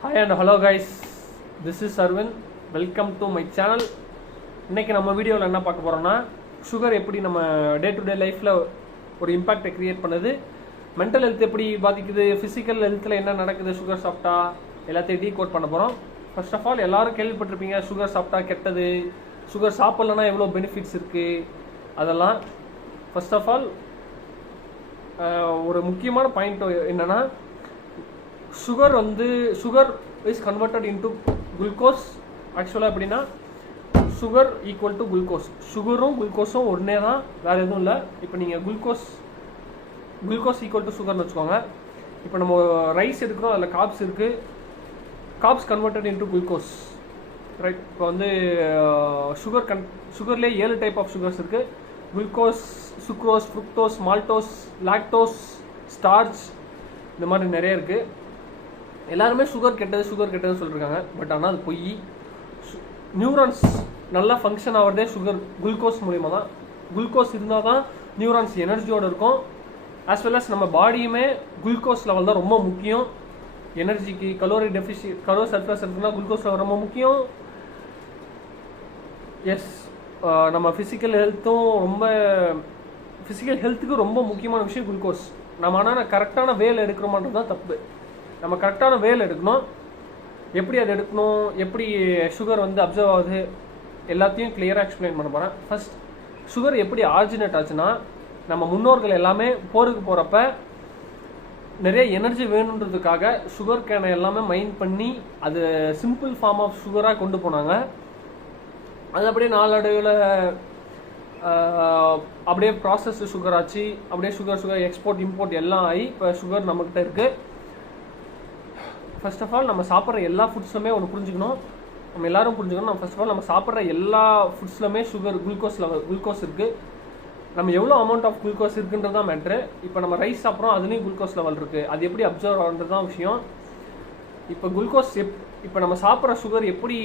Hi and hello guys, this is Arvind. Welcome to my channel. இன்னைக்கு நம்ம வீடியோவில் என்ன பார்க்க போகிறோம்னா சுகர் எப்படி நம்ம டே டு டே லைஃப்பில் ஒரு இம்பாக்டை க்ரியேட் பண்ணுது, மென்டல் ஹெல்த் எப்படி பாதிக்குது, ஃபிசிக்கல் ஹெல்த்தில் என்ன நடக்குது சுகர் சாப்பிட்டா எல்லாத்தையும் டீகோட் பண்ண போகிறோம். ஃபர்ஸ்ட் ஆஃப் ஆல் எல்லாரும் கேள்விப்பட்டிருப்பீங்க சுகர் சாப்பிட்டா கெட்டது, சுகர் சாப்பிட்லன்னா எவ்வளோ பெனிஃபிட்ஸ் இருக்குது. அதெல்லாம் ஃபர்ஸ்ட் ஆஃப் ஆல் ஒரு முக்கியமான பாயிண்ட் என்னென்னா sugar is converted into glucose. ஆக்சுவலாக எப்படின்னா சுகர் ஈக்குவல் டு குளுக்கோஸ், சுகரும் குளுக்கோஸும் ஒன்றே தான், வேறு எதுவும் இல்லை. இப்போ நீங்கள் குளுக்கோஸ் ஈக்குவல் டு சுகர்னு வச்சுக்கோங்க. இப்போ நம்ம ரைஸ் எடுக்கிறோம், அதில் காப்ஸ் இருக்குது, cops converted into glucose, right. இப்போ வந்து சுகர்லேயே 7 டைப் ஆஃப் சுகர்ஸ் இருக்குது. Glucose, sucrose, fructose, maltose, lactose, starch, இந்த மாதிரி நிறைய இருக்குது. எல்லாருமே சுகர் கெட்டதுன்னு சொல்லியிருக்காங்க. பட் ஆனால் அது பொய். நியூரான்ஸ் நல்லா ஃபங்க்ஷன் ஆகிறதே குளுக்கோஸ் மூலிமா தான். குளுக்கோஸ் இருந்தால் தான் நியூரான்ஸ் எனர்ஜியோடு இருக்கும். ஆஸ் வெல் அஸ் நம்ம பாடியுமே குளுக்கோஸ் லெவல் தான் ரொம்ப முக்கியம் எனர்ஜிக்கு. கலோரி சர்ப்ளஸ் இருக்குன்னா குளுக்கோஸ் லெவல் ரொம்ப முக்கியம். எஸ், நம்ம ஃபிசிக்கல் ஹெல்த்துக்கு ரொம்ப முக்கியமான விஷயம் குளுக்கோஸ். நம்ம ஆனால் கரெக்டான வேலை எடுக்கிறோமான்றது தான் தப்பு. நம்ம கரெக்டான வேலை எடுக்கணும். எப்படி அதை எடுக்கணும், எப்படி சுகர் வந்து அப்சர்வ் ஆகுது, எல்லாத்தையும் கிளியராக எக்ஸ்பிளைன் பண்ண போகிறேன். ஃபர்ஸ்ட், சுகர் எப்படி ஆரிஜினேட் ஆச்சுன்னா, நம்ம முன்னோர்கள் எல்லாமே போருக்கு போகிறப்ப நிறைய எனர்ஜி வேணுன்றதுக்காக சுகர் கேனை எல்லாமே மைண்ட் பண்ணி அது சிம்பிள் ஃபார்ம் ஆஃப் சுகராக கொண்டு போனாங்க. அது அப்படியே நாளடைவில் அப்படியே ப்ராசஸ் சுகர் ஆச்சு. அப்படியே சுகர் எக்ஸ்போர்ட் இம்போர்ட் எல்லாம் ஆகி இப்போ சுகர் நம்மகிட்ட இருக்குது. ஃபர்ஸ்ட் ஆஃப் ஆல் நம்ம சாப்பிட்ற எல்லா ஃபுட்ஸ்லுமே ஒன்று புரிஞ்சுக்கணும், நம்ம எல்லாரும் புரிஞ்சுக்கணும். நம்ம ஃபர்ஸ்ட் ஆஃப் ஆல் நம்ம சாப்பிட்ற எல்லா ஃபுட்ஸ்லுமே குளுக்கோஸ் இருக்குது. நம்ம எவ்வளோ அமௌண்ட் ஆஃப் குளுக்கோஸ் இருக்குன்றது தான் மேட்ரு. இப்போ நம்ம ரைஸ் சாப்பிட்றோம், அதுலேயும் குளுக்கோஸ் லெவல் இருக்குது. அது எப்படி அப்சர்வ் ஆகுன்றது தான் விஷயம். இப்போ குளுக்கோஸ் இப்போ நம்ம சாப்பிட்ற சுகர் எப்படி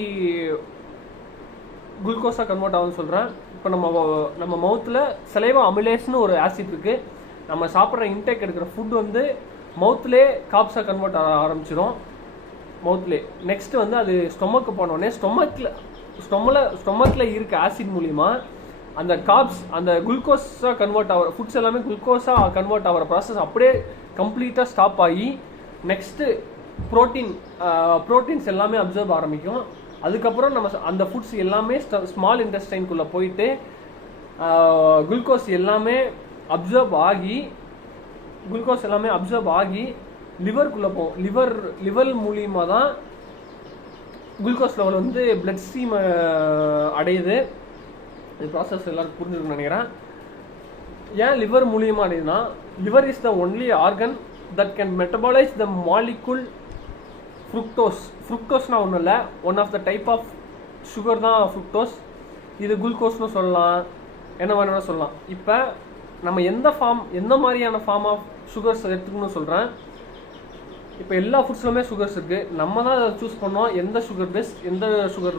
குளுக்கோஸாக கன்வெர்ட் ஆகுதுன்னு சொல்கிறேன். இப்போ நம்ம மவுத்தில் சலைவா அமிலேஸ்னு ஒரு ஆசிட் இருக்குது. நம்ம சாப்பிட்ற இன்டேக் எடுக்கிற ஃபுட் வந்து மவுத்லே காப்ஸாக கன்வெர்ட் ஆக ஆரம்பிச்சிடும் மவுத்லே. நெக்ஸ்ட் வந்து அது ஸ்டொமக்கு போனோடனே ஸ்டொமக்கில் இருக்க ஆசிட் மூலிமா அந்த காப்ஸ் அந்த குளுக்கோஸாக கன்வெர்ட் ஆகிற ஃபுட்ஸ் எல்லாமே குளுக்கோஸாக கன்வெர்ட் ஆகிற ப்ராசஸ் அப்படியே கம்ப்ளீட்டாக ஸ்டாப் ஆகி நெக்ஸ்ட்டு ப்ரோட்டீன்ஸ் எல்லாமே அப்சர்வ் ஆரம்பிக்கும். அதுக்கப்புறம் நம்ம அந்த ஃபுட்ஸ் எல்லாமே ஸ்மால் இன்டெஸ்டைனுக்குள்ளே போயிட்டு குளுக்கோஸ் எல்லாமே அப்சர்வ் ஆகி லிவருக்குள்ளே போகும். லிவர் மூலியமாக தான் குளுக்கோஸ் லெவல் வந்து பிளட் ஸ்ட்ரீம் அடையுது. இது ப்ராசஸ் எல்லாருக்கும் புரிஞ்சுக்கணும்னு நினைக்கிறேன். ஏன் லிவர் மூலியமாக அடையுதுன்னா, liver is the only organ that can metabolise the molecule ஃப்ருக்டோஸ்னா ஒன்றும் இல்லை, one of the type of sugar தான் ஃப்ருக்டோஸ். இது குளுக்கோஸ்னு சொல்லலாம், என்ன வேணும்னா சொல்லலாம். இப்போ நம்ம எந்த மாதிரியான ஃபார்ம் ஆஃப் சுகர்ஸ் எடுத்துக்கணும்னு சொல்கிறேன். இப்போ எல்லா ஃபுட்ஸ்லுமே சுகர்ஸ் இருக்குது. நம்ம தான் அதை சூஸ் பண்ணோம் எந்த சுகர் பெஸ்ட், எந்த சுகர்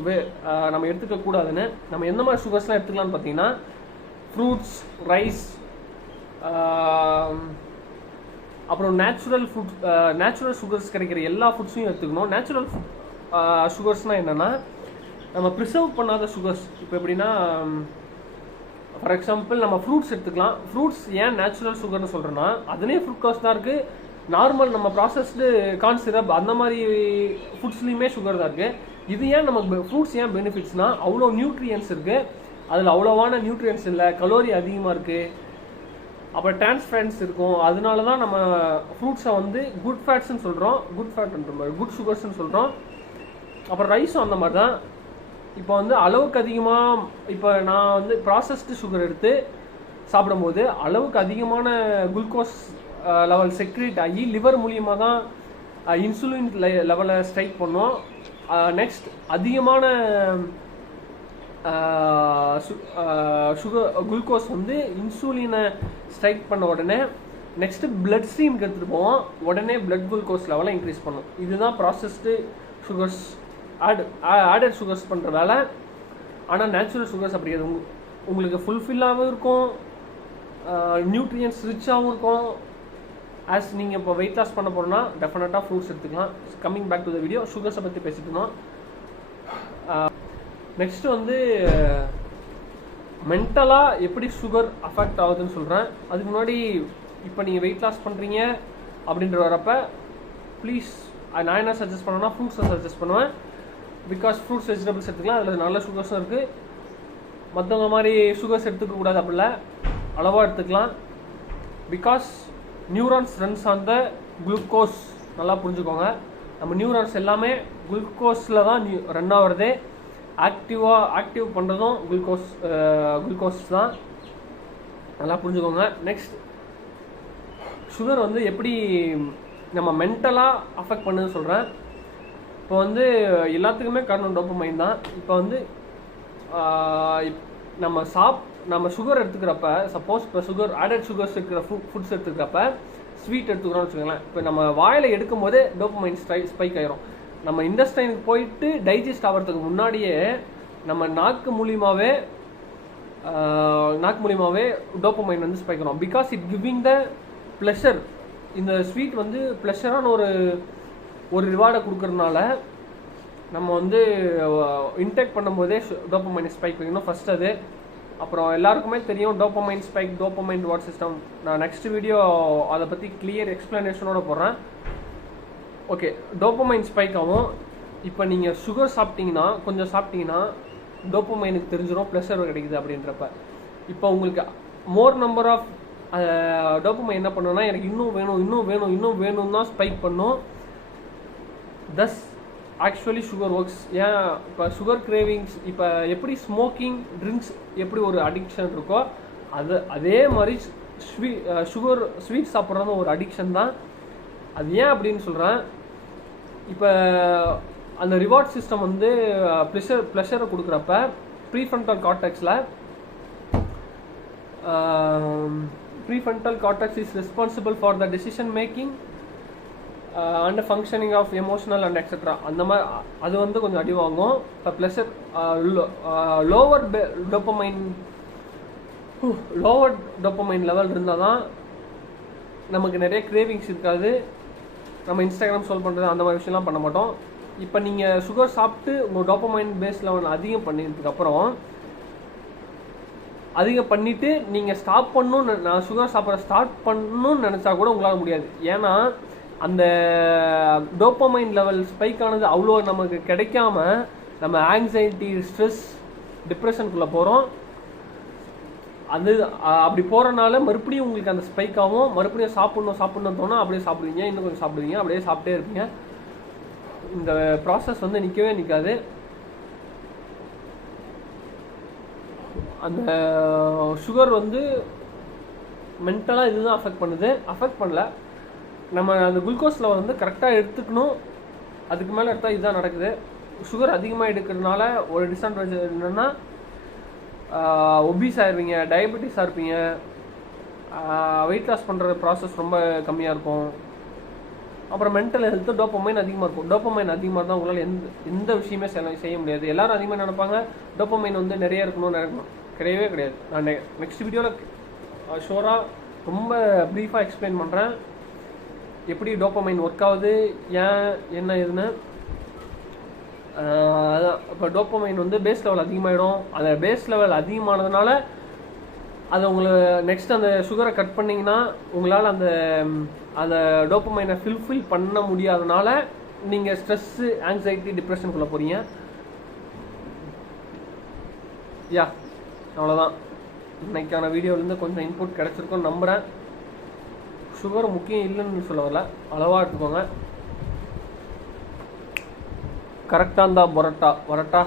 நம்ம எடுத்துக்கக்கூடாதுன்னு. நம்ம எந்த மாதிரி சுகர்ஸ்லாம் எடுத்துக்கலாம்னு பார்த்தீங்கன்னா, ஃப்ரூட்ஸ், ரைஸ், அப்புறம் நேச்சுரல் சுகர்ஸ் கிடைக்கிற எல்லா ஃபுட்ஸையும் எடுத்துக்கணும். நேச்சுரல் சுகர்ஸ்னால் என்னென்னா, நம்ம ப்ரிசர்வ் பண்ணாத சுகர்ஸ். இப்போ எப்படின்னா, ஃபார் எக்ஸாம்பிள் நம்ம ஃப்ரூட்ஸ் எடுத்துக்கலாம். ஃப்ரூட்ஸ் ஏன் நேச்சுரல் சுகர்னு சொல்கிறேன்னா, அதுலேயே ஃப்ரூக்டோஸ் தான் இருக்குது. நார்மல் நம்ம ப்ராசஸ்டு கார்ன் சிரப் அந்த மாதிரி ஃபுட்ஸ்லேயுமே சுகர் தான் இருக்குது. இது ஏன் நமக்கு ஃப்ரூட்ஸ் ஏன் பெனிஃபிட்ஸ்னால், அவ்வளோ நியூட்ரியன்ஸ் இருக்குது, அதில் அவ்வளோவான நியூட்ரியன்ஸ் இல்லை, கலோரி அதிகமாக இருக்குது, அப்புறம் டிரான்ஸ்ஃபேட்ஸ் இருக்கும். அதனால தான் நம்ம ஃப்ரூட்ஸை வந்து குட் ஃபேட்ஸ்ன்னு சொல்கிறோம், குட் சுகர்ஸ்ன்னு சொல்கிறோம். அப்புறம் ரைஸும் அந்த மாதிரி தான். இப்போ வந்து அளவுக்கு அதிகமாக, இப்போ நான் வந்து ப்ராசஸ்டு சுகர் எடுத்து சாப்பிடும்போது அளவுக்கு அதிகமான குளுக்கோஸ் லெவல் செக்ரேட் ஆகி லிவர் மூலியமாக தான் இன்சுலின் லெவலை ஸ்ட்ரைக் பண்ணோம். நெக்ஸ்ட் அதிகமான குளுக்கோஸ் வந்து இன்சுலினை ஸ்ட்ரைக் பண்ண உடனே நெக்ஸ்ட்டு பிளட் ஸ்ட்ரீம்க்கு எடுத்துகிட்டு போவோம். உடனே பிளட் குளுக்கோஸ் லெவலை இன்க்ரீஸ் பண்ணும். இதுதான் ப்ராசஸ்டு சுகர்ஸ் ஆடட் சுகர்ஸ் பண்ணுற வேலை. ஆனால் நேச்சுரல் சுகர்ஸ் அப்படி அது உங்களுக்கு ஃபுல்ஃபில்லாகவும் இருக்கும், நியூட்ரியன்ஸ் ரிச்சாகவும் இருக்கும், ஆஸ் நீங்கள் இப்போ வெயிட் லாஸ் பண்ண போகிறோன்னா டெஃபினட்டாக ஃப்ரூட்ஸ் எடுத்துக்கலாம். Coming back to the video, சுகர்ஸை பற்றி பேசிக்கணும். நெக்ஸ்ட்டு வந்து மென்டலாக எப்படி சுகர் அஃபெக்ட் ஆகுதுன்னு சொல்கிறேன். அதுக்கு முன்னாடி இப்போ நீங்கள் வெயிட் லாஸ் பண்ணுறீங்க அப்படின்ற வரப்போ ப்ளீஸ் நான் என்ன சஜஸ்ட் பண்ணுவேன்னா ஃப்ரூட்ஸை சஜஸ்ட் பண்ணுவேன். பிகாஸ் ஃப்ரூட்ஸ் வெஜிடபிள்ஸ் எடுத்துக்கலாம், அதில் நல்ல சுகர்ஸும் இருக்குது. மற்றவங்க மாதிரி சுகர்ஸ் எடுத்துக்கக்கூடாது, அப்படில அளவாக எடுத்துக்கலாம். Because neurons runs on the glucose. நல்லா புரிஞ்சுக்கோங்க, நம்ம நியூரான்ஸ் எல்லாமே குளுக்கோஸில் தான் ரன் ஆகிறதே. ஆக்டிவ் பண்ணுறதும் குளுக்கோஸ் தான். நல்லா புரிஞ்சுக்கோங்க. நெக்ஸ்ட், சுகர் வந்து எப்படி நம்ம மென்டலாக அஃபெக்ட் பண்ணுன்னு சொல்கிறேன். இப்போ வந்து எல்லாத்துக்குமே காரணம் டோபமைன் தான். இப்போ வந்து நம்ம சுகர் எடுத்துக்கிறப்ப, சப்போஸ் இப்போ ஆடட் சுகர்ஸ் இருக்கிற ஃபுட்ஸ் எடுத்துக்கிறப்ப ஸ்வீட் எடுத்துக்கிறோம்னு வச்சுக்கோங்களேன். இப்போ நம்ம வாயில் எடுக்கும் போதே டோபமைன் ஸ்பைக் ஆயிரும். நம்ம இண்டஸ்ட்ரைனுக்கு போயிட்டு டைஜஸ்ட் ஆகிறதுக்கு முன்னாடியே நம்ம நாக்கு மூலியமாகவே டோபமைன் வந்து ஸ்பைக் ஆகும். Because it giving the pleasure. இந்த ஸ்வீட் வந்து ப்ளஷரான ஒரு ரிவார்டை கொடுக்கறதுனால நம்ம வந்து இன்டேக் பண்ணும்போதே டோபமைன் ஸ்பைக் வைக்கணும் ஃபர்ஸ்ட் அது. அப்புறம் எல்லாருக்குமே தெரியும் dopamine spike, dopamine reward system. நான் நெக்ஸ்ட் வீடியோ அதை பற்றி கிளியர் எக்ஸ்பிளனேஷனோட போடுறேன். ஓகே, டோபமைன் ஸ்பைக் ஆகும். இப்போ நீங்கள் சுகர் சாப்பிட்டீங்கன்னா, கொஞ்சம் சாப்பிட்டீங்கன்னா டோபமைனுக்கு தெரிஞ்சிடும் ப்ளஷர் கிடைக்குது அப்படின்றப்ப. இப்போ உங்களுக்கு மோர் நம்பர் ஆஃப் டோபமைன் என்ன பண்ணுன்னா, எனக்கு இன்னும் வேணும் தான் ஸ்பைக் பண்ணும். தஸ் ஆக்சுவலி சுகர் ஒர்க்ஸ். ஏன் இப்போ சுகர் கிரேவிங்ஸ், இப்போ எப்படி ஸ்மோக்கிங் ட்ரிங்க்ஸ் எப்படி ஒரு அடிக்ஷன் இருக்கோ அதே மாதிரி ஸ்வீட் சாப்பிட்றதும் ஒரு அடிக்ஷன் தான். அது ஏன் அப்படின்னு சொல்கிறேன். இப்போ அந்த ரிவார்ட் சிஸ்டம் வந்து ப்ளஷரை கொடுக்குறப்ப prefrontal cortex is responsible for the decision making and functioning of emotional and etcetera. அந்த மாதிரி அது வந்து கொஞ்சம் அடி வாங்கும். இப்போ ப்ளஷர் லோவர் டோபமைன் லெவல் இருந்தால் தான் நமக்கு நிறைய கிரேவிங்ஸ் இருக்காது. நம்ம இன்ஸ்டாகிராம் ஸ்க்ரோல் பண்ணுறது அந்த மாதிரி விஷயம்லாம் பண்ண மாட்டோம். இப்போ நீங்கள் சுகர் சாப்பிட்டு உங்கள் டோபமைன் பேஸ் லெவல் அதிகம் பண்ணினதுக்கப்புறம் பண்ணிவிட்டு நீங்கள் ஸ்டாப் பண்ணணும்னு, நான் சுகர் சாப்பிட்ற ஸ்டார்ட் பண்ணணும்னு நினச்சா கூட உங்களால் முடியாது. ஏன்னா அந்த டோபமைன் லெவல் ஸ்பைக் ஆனது அவ்வளோ நமக்கு கிடைக்காம நம்ம ஆங்ஸைட்டி, ஸ்ட்ரெஸ், டிப்ரெஷனுக்குள்ளே போகிறோம். அது அப்படி போகிறனால மறுபடியும் உங்களுக்கு அந்த ஸ்பைக் ஆகும். மறுபடியும் சாப்பிட்ணும் தோணும், அப்படியே சாப்பிடுவீங்க, இன்னும் கொஞ்சம் சாப்பிடுவீங்க, அப்படியே சாப்பிட்டே இருப்பீங்க. இந்த ப்ராசஸ் வந்து நிற்காது. அந்த சுகர் வந்து மென்டலாக இதுதான் அஃபெக்ட் பண்ணல. நம்ம அந்த குளுக்கோஸ் லெவல் வந்து கரெக்டாக எடுத்துக்கணும். அதுக்கு மேலே எடுத்தால் இதுதான் நடக்குது. சுகர் அதிகமாக எடுக்கிறதுனால ஒரு டிஸ்அட்வான்டேஜ் என்னென்னா, ஒபீஸ் ஆகிருவீங்க, டயபெட்டிஸாக இருப்பீங்க, வெயிட் லாஸ் பண்ணுற ப்ராசஸ் ரொம்ப கம்மியாக இருக்கும். அப்புறம் மென்டல் ஹெல்த்து டோபமைன் அதிகமாக இருக்கும். டோபமைன் அதிகமாக இருந்தால் உங்களால் எந்த விஷயமே செய்ய முடியாது. எல்லோரும் அதிகமாக நினைப்பாங்க டோபமைன் வந்து நிறைய இருக்கணும். கிடையாது. நான் நெக்ஸ்ட் வீடியோவில் ஷோராக ரொம்ப ப்ரீஃபாக எக்ஸ்பிளைன் பண்ணுறேன் எப்படி டோபமைன் ஒர்க் ஆகுது, ஏன் என்ன ஏதுன்னு. அதான் இப்போ டோபமைன் வந்து பேஸ் லெவல் அதிகமாகிடும். அந்த பேஸ் லெவல் அதிகமானதுனால அதை நெக்ஸ்ட் அந்த சுகரை கட் பண்ணிங்கன்னா உங்களால் அந்த டோபமைனை ஃபில்ஃபில் பண்ண முடியாதனால நீங்கள் ஸ்ட்ரெஸ்ஸு, ஆங்ஸைட்டி, டிப்ரெஷனுக்குள்ளே போகிறீங்க. அவ்வளோதான். இன்னைக்கான வீடியோலேருந்து கொஞ்சம் இன்புட் கிடச்சிருக்குன்னு நம்புகிறேன். சுகர் முக்கியம் இல்லைன்னு சொல்ல வரல, அளவாக எடுத்துக்கோங்க. கரெக்டாக இருந்தால் வரட்டா